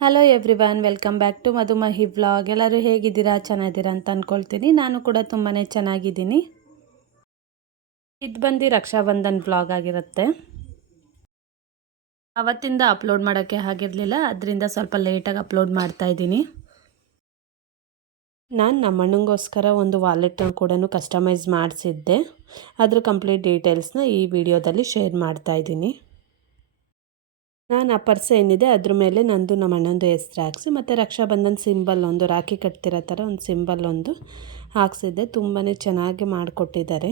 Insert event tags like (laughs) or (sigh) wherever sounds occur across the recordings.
Hello everyone welcome back to Madhumahi vlog ಎಲ್ಲರೂ ಹೇಗಿದ್ದೀರಾ? ಚೆನ್ನಾಗಿದ್ದೀರಾ ಅಂತ ಅಂದ್ಕೊಳ್ತೀನಿ ನಾನು ಕೂಡ ತುಂಬಾ ಚೆನ್ನಾಗಿದ್ದೀನಿ. ಇದು ಬಂದು ರಕ್ಷಾಬಂಧನ್ ವ್ಲಾಗ್ ಆಗಿರುತ್ತೆ. ಅವತ್ತಿಂದ ಅಪ್ಲೋಡ್ ಮಾಡೋಕ್ಕೆ ಆಗಿರಲಿಲ್ಲ, ಅದರಿಂದ ಸ್ವಲ್ಪ ಲೇಟಾಗಿ ಅಪ್ಲೋಡ್ ಮಾಡ್ತಾ ಇದ್ದೀನಿ. ನಾನು ನಮ್ಮಣ್ಣಂಗೋಸ್ಕರ ಒಂದು ವಾಲೆಟ್ನ ಕೂಡ ಕಸ್ಟಮೈಸ್ ಮಾಡಿಸಿದ್ದೆ. ಅದ್ರ ಕಂಪ್ಲೀಟ್ ಡೀಟೇಲ್ಸ್ನ ಈ ವಿಡಿಯೋದಲ್ಲಿ ಶೇರ್ ಮಾಡ್ತಾ ಇದ್ದೀನಿ. ನಾನು ಆ ಪರ್ಸ್ ಏನಿದೆ ಅದ್ರ ಮೇಲೆ ನಂದು ನಮ್ಮ ಅಣ್ಣಂದು ಹೆಸ್ರು ಹಾಕ್ಸಿ, ಮತ್ತು ರಕ್ಷಾಬಂಧನ್ ಸಿಂಬಲ್ ಒಂದು ರಾಖಿ ಕಟ್ತಿರೋ ಥರ ಒಂದು ಸಿಂಬಲ್ ಒಂದು ಹಾಕ್ಸಿದ್ದೆ. ತುಂಬಾ ಚೆನ್ನಾಗಿ ಮಾಡಿಕೊಟ್ಟಿದ್ದಾರೆ.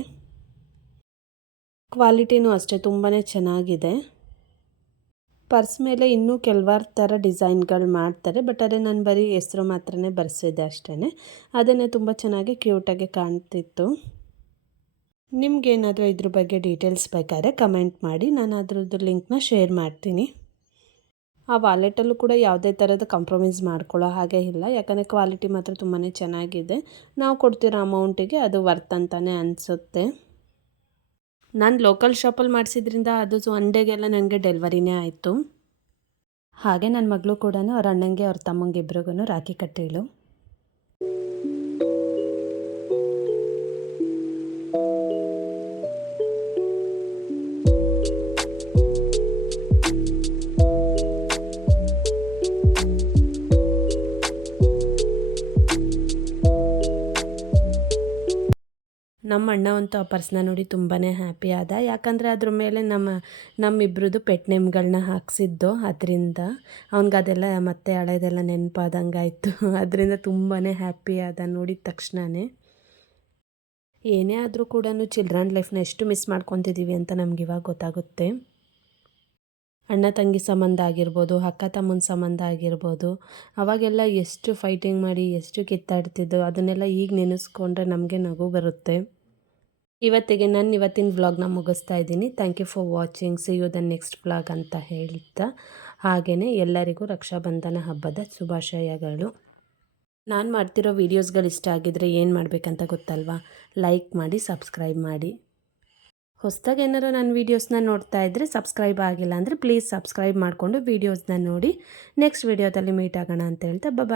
ಕ್ವಾಲಿಟಿನೂ ಅಷ್ಟೇ ತುಂಬಾ ಚೆನ್ನಾಗಿದೆ. ಪರ್ಸ್ ಮೇಲೆ ಇನ್ನೂ ಕೆಲವಾರು ಥರ ಡಿಸೈನ್ಗಳು ಮಾಡ್ತಾರೆ, ಬಟ್ ಅದೇ ನಾನು ಬರೀ ಹೆಸರು ಮಾತ್ರನೇ ಬರೆಸಿದ್ದೆ ಅಷ್ಟೇ ಅದನ್ನೇ ತುಂಬ ಚೆನ್ನಾಗಿ ಕ್ಯೂಟಾಗಿ ಕಾಣ್ತಿತ್ತು. ನಿಮ್ಗೇನಾದರೂ ಇದ್ರ ಬಗ್ಗೆ ಡೀಟೇಲ್ಸ್ ಬೇಕಾದ್ರೆ ಕಮೆಂಟ್ ಮಾಡಿ ನಾನು ಅದ್ರದ್ದು ಲಿಂಕ್ನ ಶೇರ್ ಮಾಡ್ತೀನಿ. ಆ ವಾಲೆಟಲ್ಲೂ ಕೂಡ ಯಾವುದೇ ಥರದ ಕಾಂಪ್ರಮೈಸ್ ಮಾಡ್ಕೊಳ್ಳೋ ಹಾಗೆ ಇಲ್ಲ. ಯಾಕಂದರೆ ಕ್ವಾಲಿಟಿ ಮಾತ್ರ ತುಂಬಾ ಚೆನ್ನಾಗಿದೆ. ನಾವು ಕೊಡ್ತಿರೋ ಅಮೌಂಟಿಗೆ ಅದು ವರ್ತ್ ಅಂತಲೇ ಅನಿಸುತ್ತೆ. ನಾನು ಲೋಕಲ್ ಶಾಪಲ್ಲಿ ಮಾಡಿಸಿದ್ರಿಂದ ಅದು ಒನ್ ಡೇಗೆಲ್ಲ ನನಗೆ ಡೆಲ್ವರಿನೇ ಆಯಿತು. ಹಾಗೆ ನನ್ನ ಮಗಳು ಕೂಡ ಅವ್ರ ಅಣ್ಣಂಗೆ ಅವ್ರ ತಮ್ಮಂಗೆ ಇಬ್ರಿಗೂ ರಾಖಿ ಕಟ್ಟಿಳು ನಮ್ಮ ಅಣ್ಣ ಅಂತೂ ಆ ಪರ್ಸ್ನ ನೋಡಿ ತುಂಬಾ ಹ್ಯಾಪಿ ಆದ. ಯಾಕಂದರೆ ಅದ್ರ ಮೇಲೆ ನಮ್ಮ ನಮ್ಮಿಬ್ರದ್ದು ಪೆಟ್ ನೇಮ್ಗಳನ್ನ ಹಾಕ್ಸಿದ್ದು ಅದರಿಂದ. ಅವ್ನಿಗೆ ಅದೆಲ್ಲ ಮತ್ತೆ ಹಳೆದೆಲ್ಲ ನೆನಪಾದಂಗೆ ಆಯಿತು (laughs) ಅದರಿಂದ ತುಂಬಾ ಹ್ಯಾಪಿ ಆದ ನೋಡಿದ ತಕ್ಷಣವೇ ಏನೇ ಆದರೂ ಕೂಡ ಚಿಲ್ಡ್ರನ್ ಲೈಫ್ನ ಎಷ್ಟು ಮಿಸ್ ಮಾಡ್ಕೊತಿದ್ದೀವಿ ಅಂತ ನಮ್ಗೆ ಇವಾಗ ಗೊತ್ತಾಗುತ್ತೆ. ಅಣ್ಣ ತಂಗಿ ಸಂಬಂಧ ಆಗಿರ್ಬೋದು, ಅಕ್ಕ ತಮ್ಮನ ಸಂಬಂಧ ಆಗಿರ್ಬೋದು, ಅವಾಗೆಲ್ಲ ಎಷ್ಟು ಫೈಟಿಂಗ್ ಮಾಡಿ, ಎಷ್ಟು ಕಿತ್ತಾಡ್ತಿದ್ದು ಅದನ್ನೆಲ್ಲ ಈಗ ನೆನೆಸ್ಕೊಂಡ್ರೆ ನಮಗೆ ನಗು ಬರುತ್ತೆ. ಇವತ್ತಿಗೆ ನಾನು ಇವತ್ತಿನ ವ್ಲಾಗ್ನ ಮುಗಿಸ್ತಾ ಇದ್ದೀನಿ. Thank you for watching see you the next vlog ಅಂತ ಹೇಳ್ತಾ ಹಾಗೆಯೇ ಎಲ್ಲರಿಗೂ ರಕ್ಷಾಬಂಧನ ಹಬ್ಬದ ಶುಭಾಶಯಗಳು. ನಾನು ಮಾಡ್ತಿರೋ ವೀಡಿಯೋಸ್ಗಳು ಇಷ್ಟ ಆಗಿದ್ರೆ ಏನು ಮಾಡಬೇಕಂತ ಗೊತ್ತಲ್ವಾ? ಲೈಕ್ ಮಾಡಿ ಸಬ್ಸ್ಕ್ರೈಬ್ ಮಾಡಿ. ಹೊಸದಾಗಿ ಏನಾರು ನನ್ನ ವೀಡಿಯೋಸ್ನ ನೋಡ್ತಾ ಇದ್ದರೆ ಸಬ್ಸ್ಕ್ರೈಬ್ ಆಗಿಲ್ಲ ಅಂದರೆ ಪ್ಲೀಸ್ ಸಬ್ಸ್ಕ್ರೈಬ್ ಮಾಡಿಕೊಂಡು ವೀಡಿಯೋಸ್ನ ನೋಡಿ. ನೆಕ್ಸ್ಟ್ ವೀಡಿಯೋದಲ್ಲಿ ಮೀಟ್ ಆಗೋಣ ಅಂತ ಹೇಳ್ತಾ ಬಾಯ್